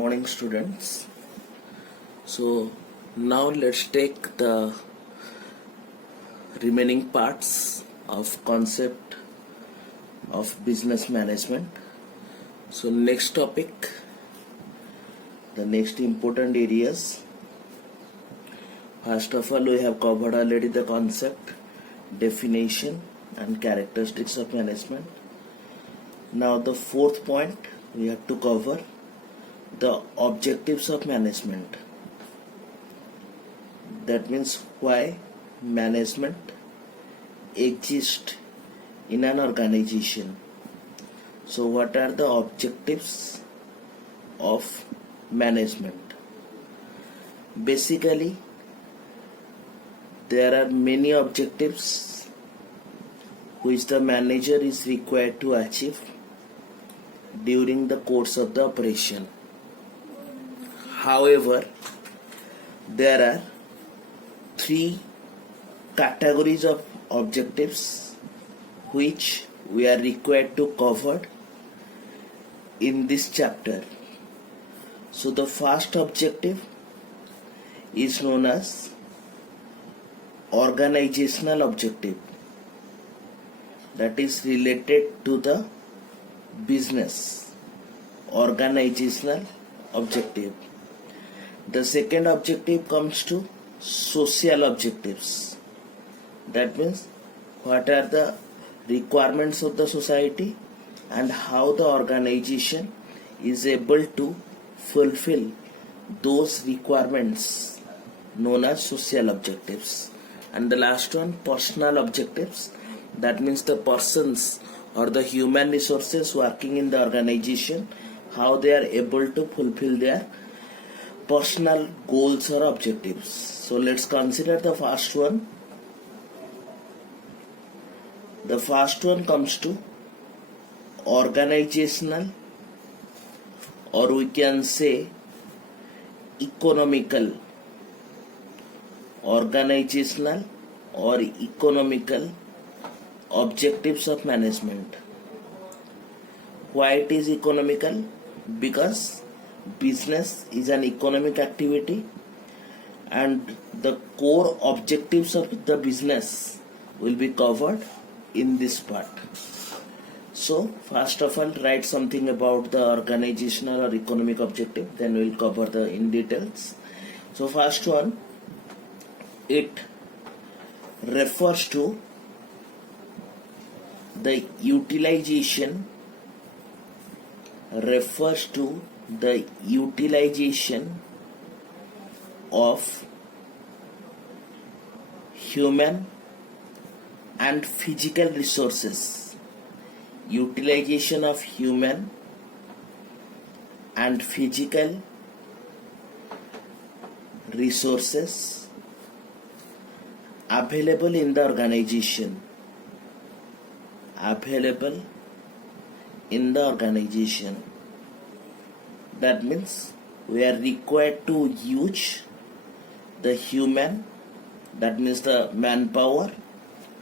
morning, students. So now let's take the remaining parts of concept of business management. So next topic, the next important areas. First of all, we have covered already the concept, definition and characteristics of management. Now the fourth point we have to cover the objectives of management. That means why management exists in an organization. So what are the objectives of management? Basically, there are many objectives which the manager is required to achieve during the course of the operation. However, there are three categories of objectives which we are required to cover in this chapter. So the first objective is known as organizational objective, that is related to the business organizational objective. The second objective comes to social objectives. That means what are the requirements of the society and how the organization is able to fulfill those requirements, known as social objectives. And the last one, personal objectives. That means the persons or the human resources working in the organization, how they are able to fulfill their personal goals or objectives. So let's consider the first one. The first one comes to organizational, or we can say economical, organizational or economical objectives of management. Why it is economical? Because business is an economic activity and the core objectives of the business will be covered in this part. So first of all, write something about the organizational or economic objective, then we'll cover the in details. So first one, it refers to the utilization of human and physical resources. Utilization of human and physical resources available in the organization. That means we are required to use the human, that means the manpower,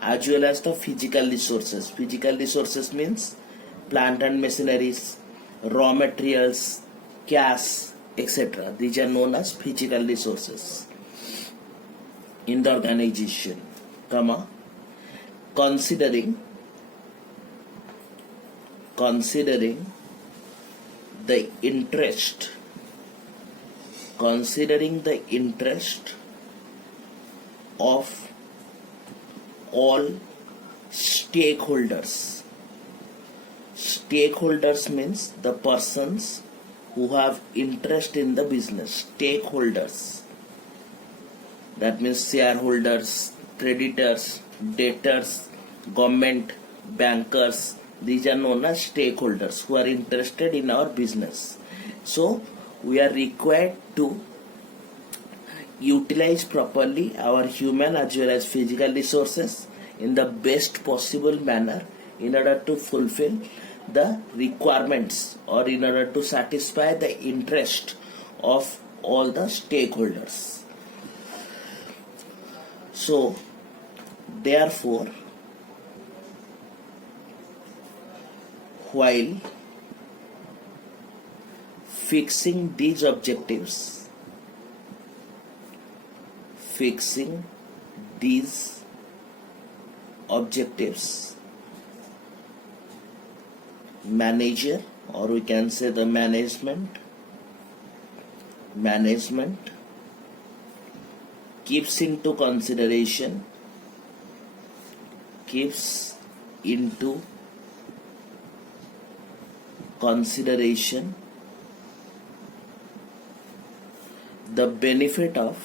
as well as the physical resources. Physical resources means plant and machineries, raw materials, cash, etc. These are known as physical resources in the organization, considering the interest of all stakeholders. Stakeholders means the persons who have interest in the business. Stakeholders, that means shareholders, creditors, debtors, government, bankers. These are known as stakeholders who are interested in our business. So we are required to utilize properly our human as well as physical resources in the best possible manner in order to fulfill the requirements or in order to satisfy the interest of all the stakeholders. So therefore, while fixing these objectives, manager, or we can say the management keeps into consideration the benefit of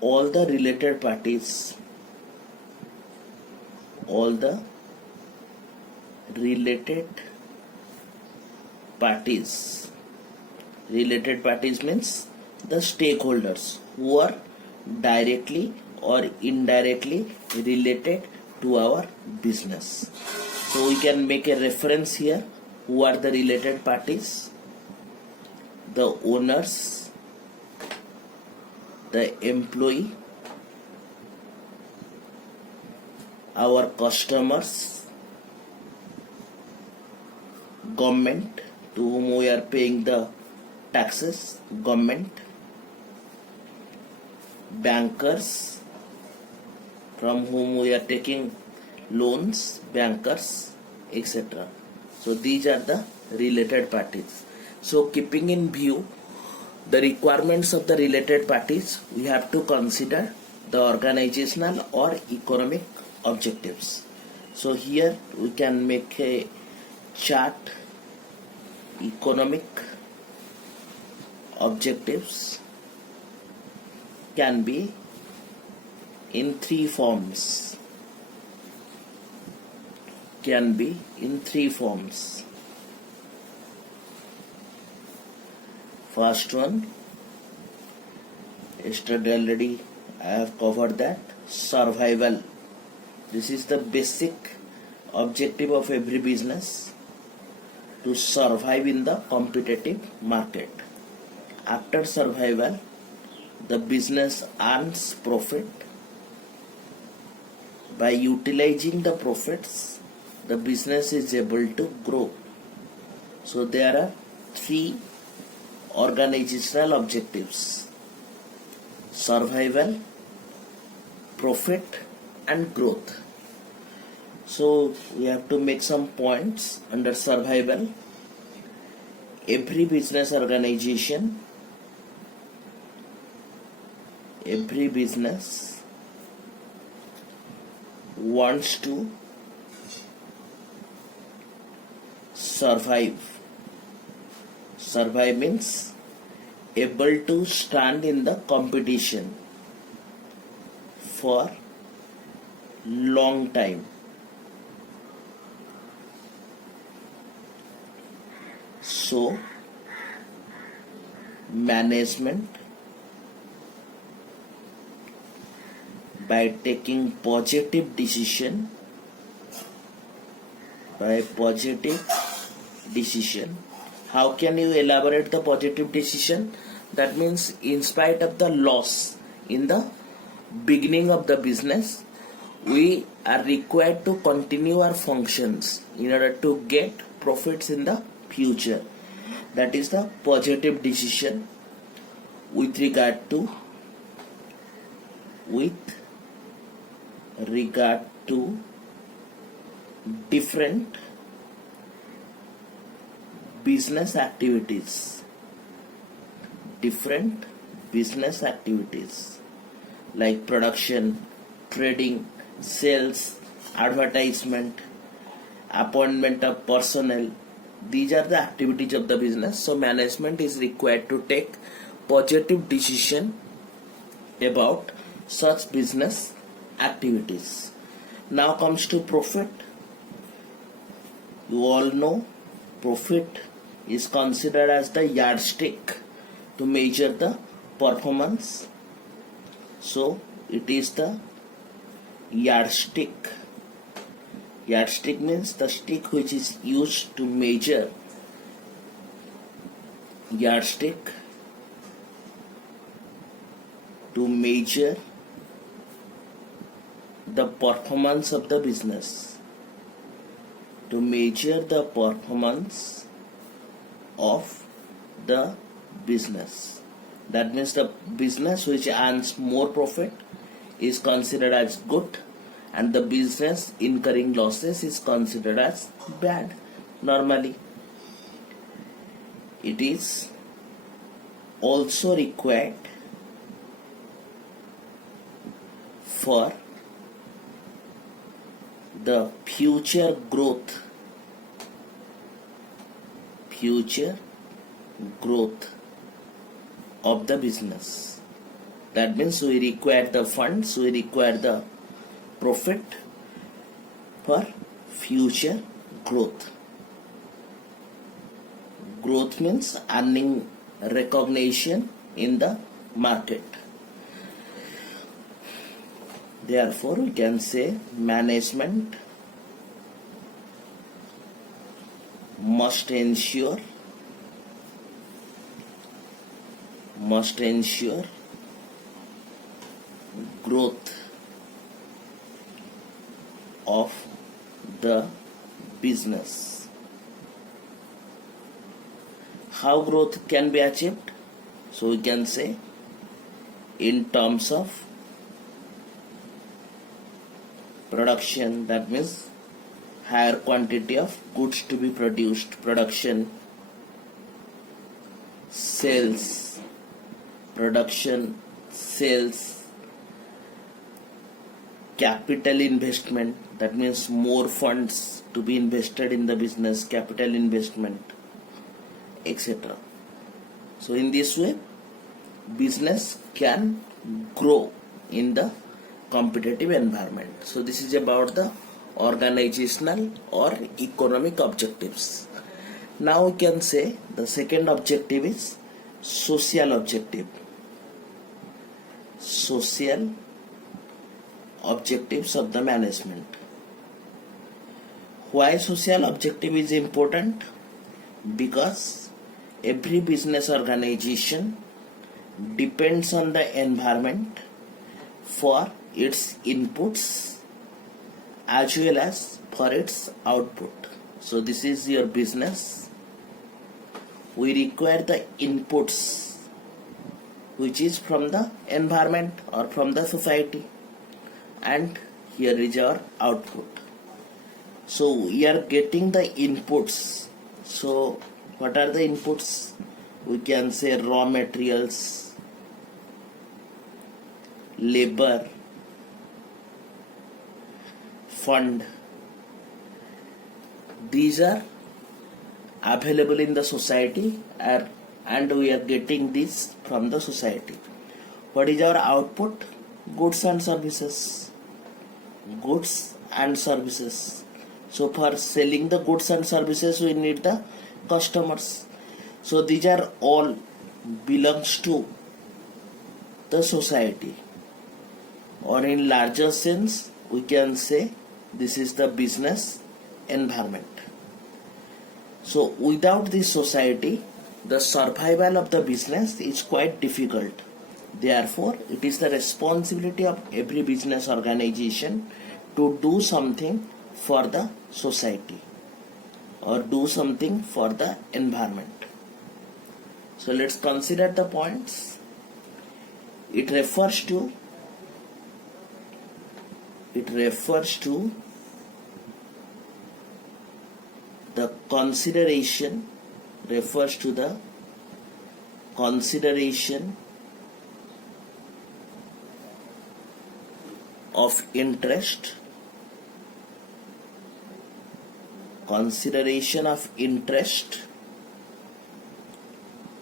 all the related parties, related parties means the stakeholders who are directly or indirectly related to our business. So we can make a reference here. Who are the related parties? The owners, the employee, our customers, government, to whom we are paying the taxes, government, bankers, from whom we are taking loans, bankers, etc. So these are the related parties. So keeping in view the requirements of the related parties, we have to consider the organizational or economic objectives. So here we can make a chart. Economic objectives can be in three forms. First one, yesterday already I have covered that, survival. This is the basic objective of every business, to survive in the competitive market. After survival, the business earns profit. By utilizing the profits, the business is able to grow. So there are three organizational objectives: survival, profit, and growth. So we have to make some points under survival. Every business organization, every business wants to survive. Survive means able to stand in the competition for long time. So management, by taking positive decision, how can you elaborate the positive decision? That means in spite of the loss in the beginning of the business, we are required to continue our functions in order to get profits in the future. That is the positive decision with regard to different business activities, like production, trading, sales, advertisement, appointment of personnel. These are the activities of the business. So management is required to take positive decision about such business activities. Now comes to profit. You all know profit is considered as the yardstick to measure the performance. So it is the yardstick. Yardstick means the stick which is used to measure. Yardstick to measure the performance of the business. To measure the performance of the business. That means the business which earns more profit is considered as good, and the business incurring losses is considered as bad. Normally, it is also required for the future growth of the business. That means we require the funds, we require the profit for future growth. Growth means earning recognition in the market. Therefore, we can say management must ensure growth of the business. How growth can be achieved? So we can say in terms of production, that means higher quantity of goods to be produced, production, sales, capital investment, that means more funds to be invested in the business, capital investment, etc. So in this way, business can grow in the competitive environment. So this is about the organizational or economic objectives. Now we can say the second objective is social objective. Social objectives of the management. Why social objective is important? Because every business organization depends on the environment for its inputs as well as for its output. So this is your business. We require the inputs which is from the environment or from the society, and here is our output. So we are getting the inputs. So what are the inputs? We can say raw materials, labor, fund. These are available in the society, and we are getting this from the society. What is our output? Goods and services. So for selling the goods and services, we need the customers. So these are all belongs to the society, or in larger sense we can say this is the business environment. So without this society, the survival of the business is quite difficult. Therefore, it is the responsibility of every business organization to do something for the society or do something for the environment. So let's consider the points. It refers to the consideration of interest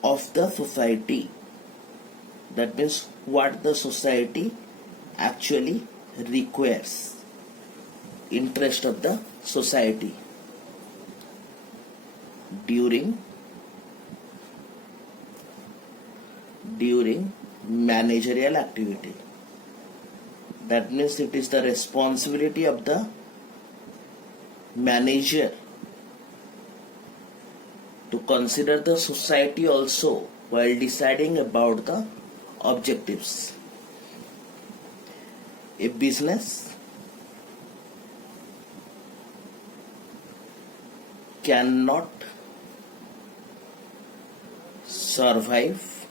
of the society. That means what the society actually requires. Interest of the society during managerial activity. That means it is the responsibility of the manager to consider the society also while deciding about the objectives. A business cannot survive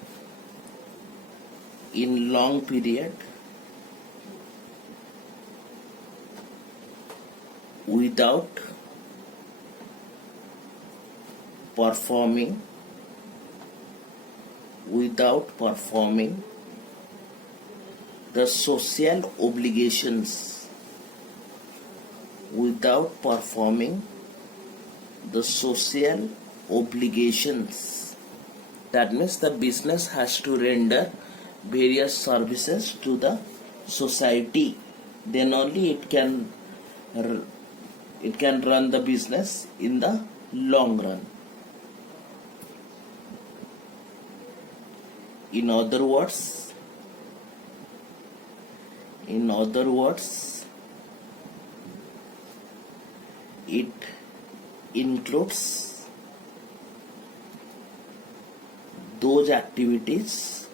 in long period without performing the social obligations, that means the business has to render various services to the society, then only it can run the business in the long run. In other words, it includes those activities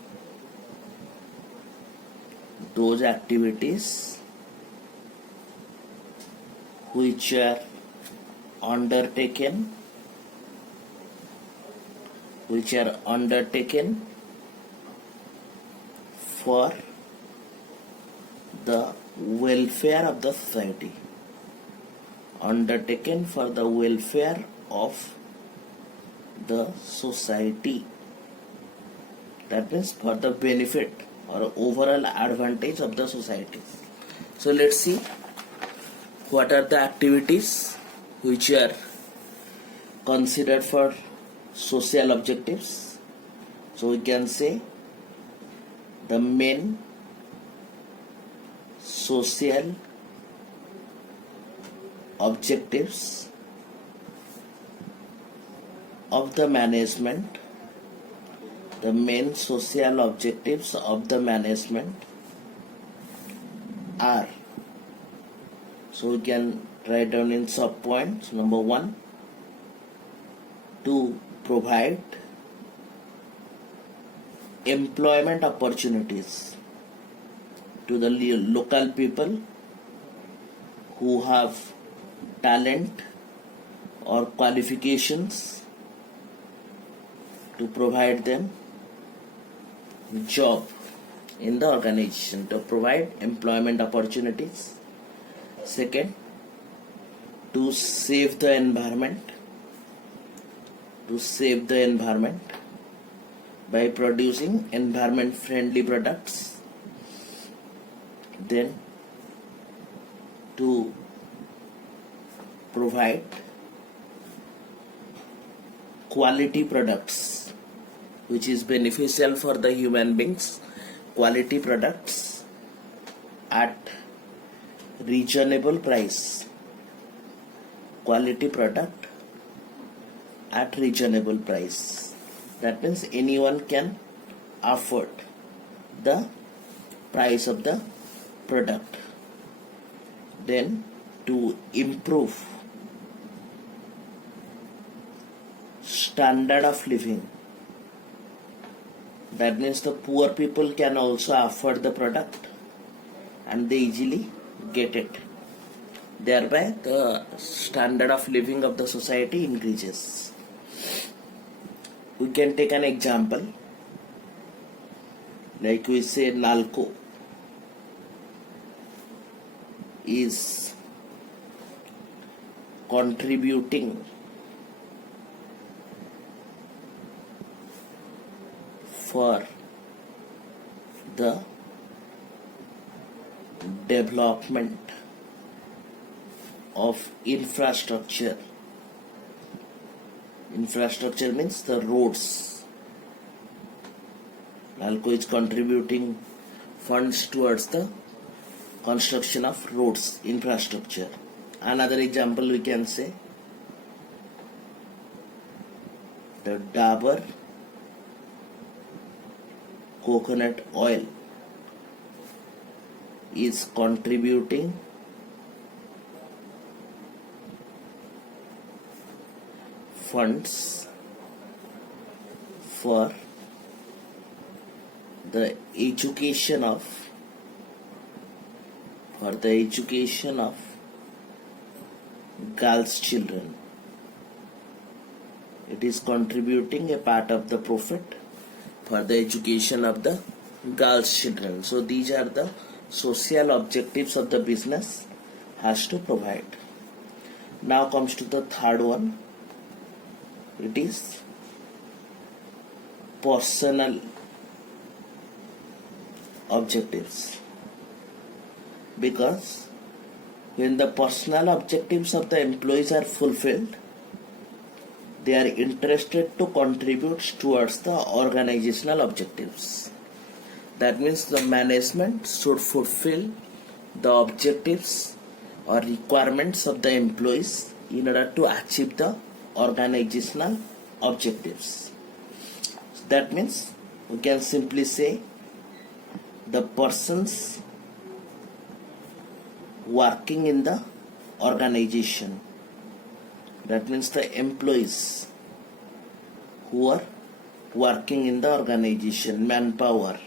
which are undertaken for the welfare of the society, that means for the benefit or overall advantage of the society. So let's see what are the activities which are considered for social objectives. So we can say the main social objectives of the management are, so we can write down in sub points. Number 1, to provide employment opportunities to the local people who have talent or qualifications, to provide them job in the organization, to provide employment opportunities. Second, to save the environment by producing environment friendly products. Then to provide quality products which is beneficial for the human beings, quality products at reasonable price, that means anyone can afford the price of the product. Then to improve standard of living, that means the poor people can also afford the product and they easily get it, thereby the standard of living of the society increases. We can take an example, like we say NALCO is contributing for the development of infrastructure. Infrastructure means the roads. NALCO is contributing funds towards the construction of roads, infrastructure. Another example we can say the Dabur coconut oil is contributing funds for the education of girls children. It is contributing a part of the profit for the education of the girls' children. So these are the social objectives of the business has to provide. Now comes to the third one. It is personal objectives. Because when the personal objectives of the employees are fulfilled, they are interested to contribute towards the organizational objectives. That means the management should fulfill the objectives or requirements of the employees in order to achieve the organizational objectives. That means we can simply say the persons working in the organization. That means the employees who are working in the organization, manpower.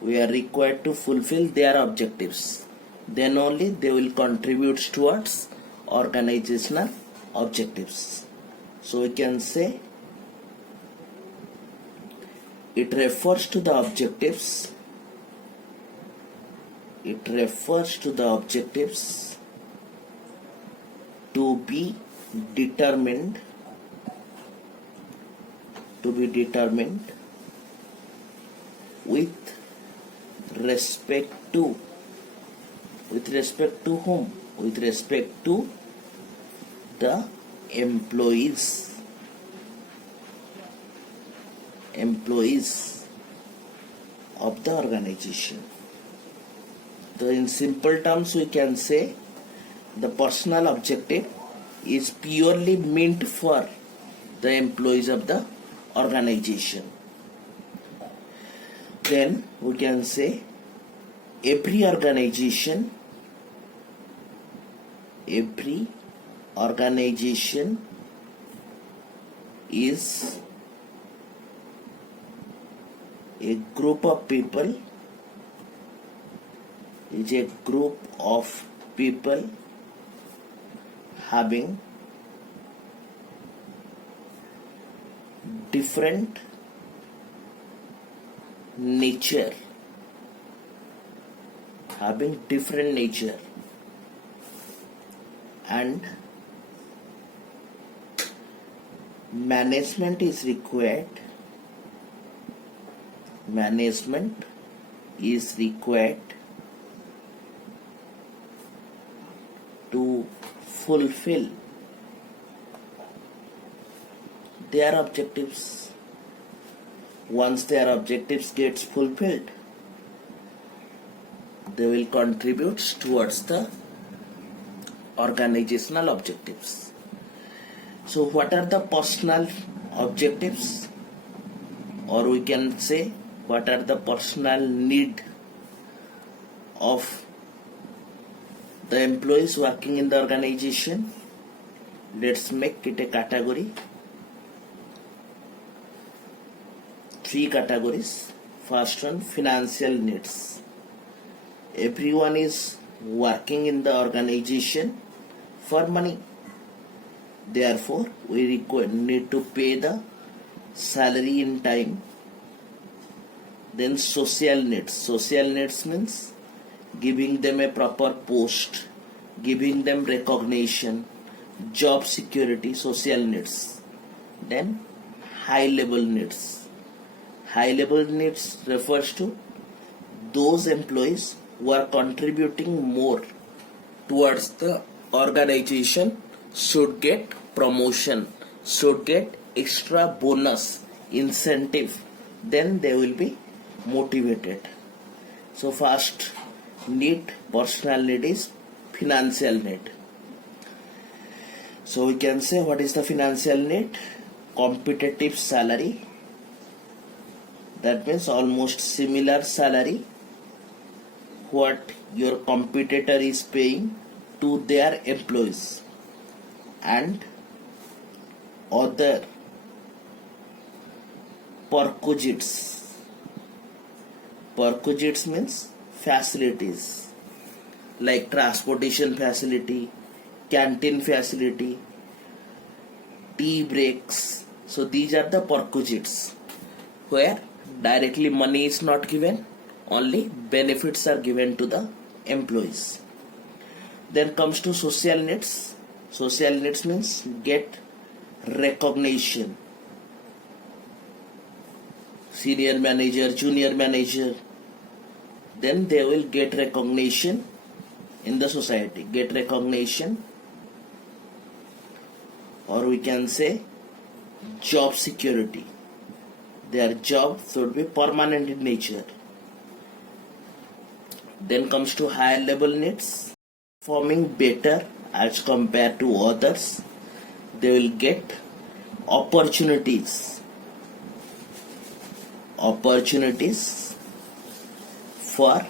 We are required to fulfill their objectives. Then only they will contribute towards organizational objectives. So we can say it refers to the objectives. It refers to the objectives to be determined with respect to whom? With respect to the employees of the organization. So in simple terms we can say the personal objective is purely meant for the employees of the organization. Then we can say every organization is a group of people having different nature, and management is required to fulfill their objectives. Once their objectives gets fulfilled, they will contribute towards the organizational objectives. So what are the personal objectives, or we can say what are the personal need of the employees working in the organization? Let's make it a category. 3 categories. First one, financial needs. Everyone is working in the organization for money. Therefore, we need to pay the salary in time. Then social needs. Social needs means giving them a proper post, giving them recognition, job security, social needs. Then high level needs. High level needs refers to those employees who are contributing more towards the organization should get promotion, should get extra bonus, incentive, then they will be motivated. So first need, personal need is financial need. So we can say what is the financial need? Competitive salary. That means almost similar salary what your competitor is paying to their employees, and other perquisites. Perquisites means facilities like transportation facility, canteen facility, tea breaks. So these are the perquisites where directly money is not given, only benefits are given to the employees. Then comes to social needs. Social needs means get recognition. Senior manager, junior manager, then they will get recognition in the society. Get recognition, or we can say job security. Their job should be permanent in nature. Then comes to higher level needs. Performing better as compared to others, they will get opportunities for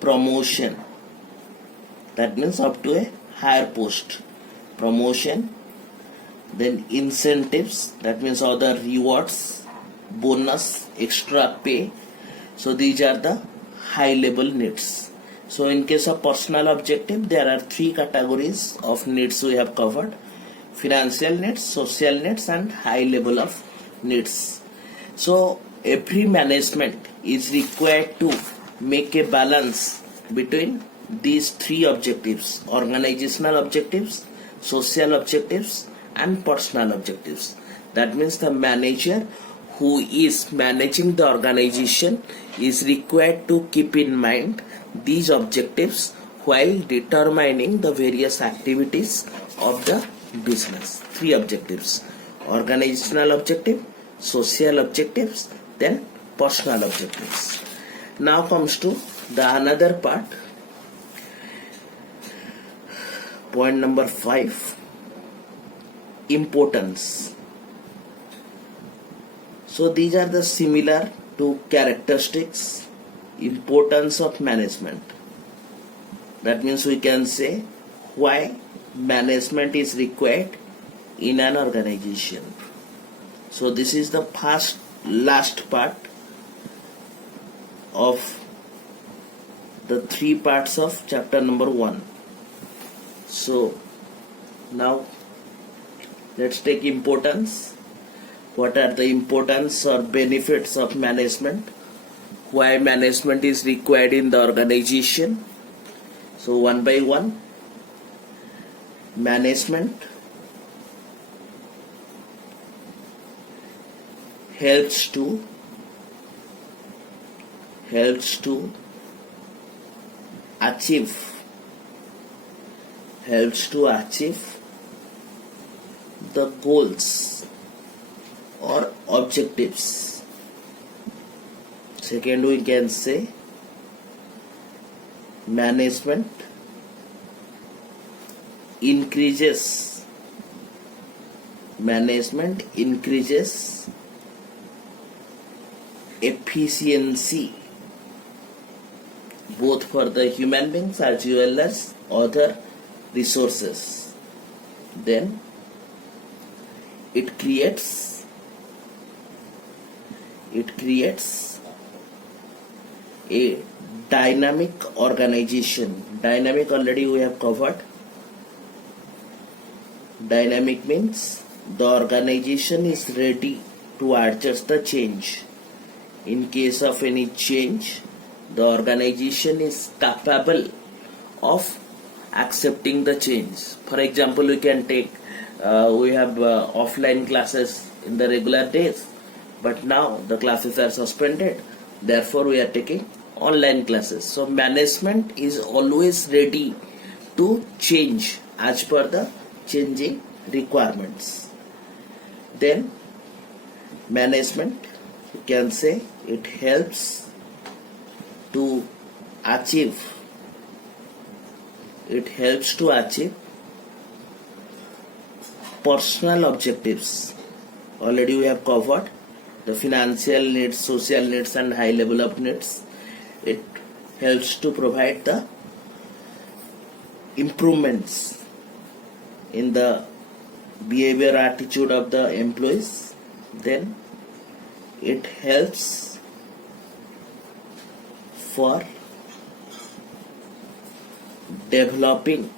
promotion. That means up to a higher post, promotion. Then incentives, that means other rewards, bonus, extra pay. So these are the high level needs. So in case of personal objective, there are three categories of needs we have covered: financial needs, social needs, and high level of needs. So every management is required to make a balance between these three objectives: organizational objectives, social objectives, and personal objectives. That means the manager who is managing the organization is required to keep in mind these objectives while determining the various activities of the business. Three objectives: organizational objective, social objectives, then personal objectives. Now comes to the another part, point number 5, importance. So these are the similar to characteristics, importance of management. That means we can say why management is required in an organization. So this is the last part of the 3 parts of chapter number 1. So now let's take importance. What are the importance or benefits of management? Why management is required in the organization? So one by one. Management helps to achieve the goals or objectives. Second, we can say management increases efficiency both for the human beings as well as other resources. Then it creates a dynamic organization. Dynamic already we have covered. Dynamic means the organization is ready to adjust the change. In case of any change, the organization is capable of accepting the change. For example, we can take we have offline classes in the regular days, but now the classes are suspended, therefore we are taking online classes. So management is always ready to change as per the changing requirements. Then management, you can say, it helps to achieve personal objectives. Already we have covered the financial needs, social needs, and high level of needs. It helps to provide the improvements in the behavior attitude of the employees. Then it helps for developing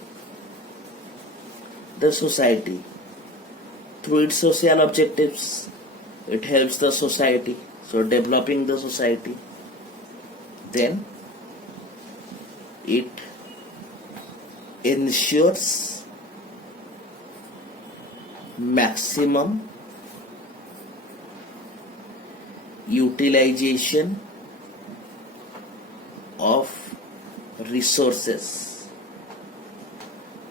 the society. through its social objectives, it helps the society, so developing the society. Then it ensures maximum utilization of resources.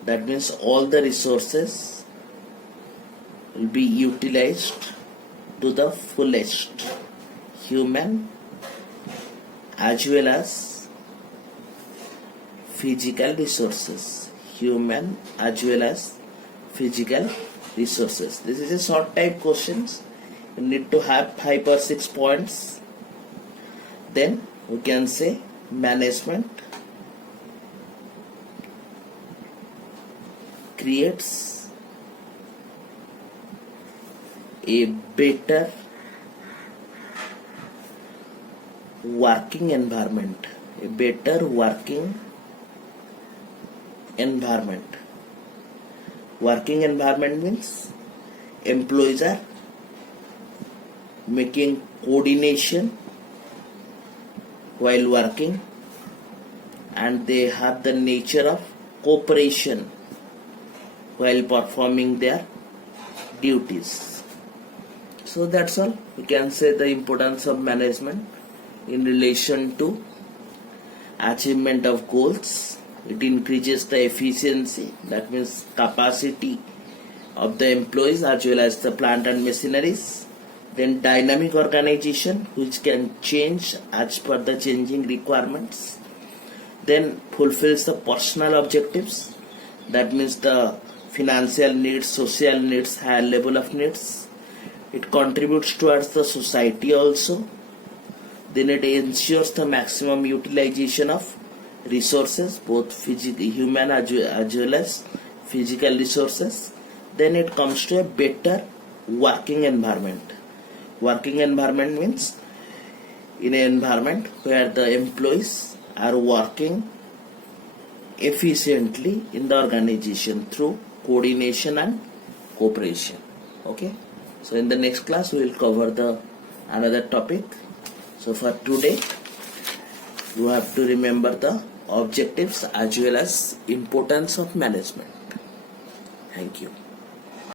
That means all the resources will be utilized to the fullest, human as well as physical resources. Human as well as physical resources. This is a short type questions. You need to have 5 or 6 points. Then we can say management creates a better working environment. A better working environment. Working environment means employees are making coordination while working, and they have the nature of cooperation while performing their duties. So that's all. We can say the importance of management in relation to achievement of goals. It increases the efficiency, that means capacity of the employees as well as the plant and machineries. Then dynamic organization, which can change as per the changing requirements. Then fulfills the personal objectives, that means the financial needs, social needs, higher level of needs. It contributes towards the society also. Then it ensures the maximum utilization of resources, both human as well as physical resources. Then it comes to a better working environment. Working environment means in an environment where the employees are working efficiently in the organization through coordination and cooperation. Okay, so in the next class we will cover the another topic. So for today you have to remember the objectives as well as importance of management. Thank you.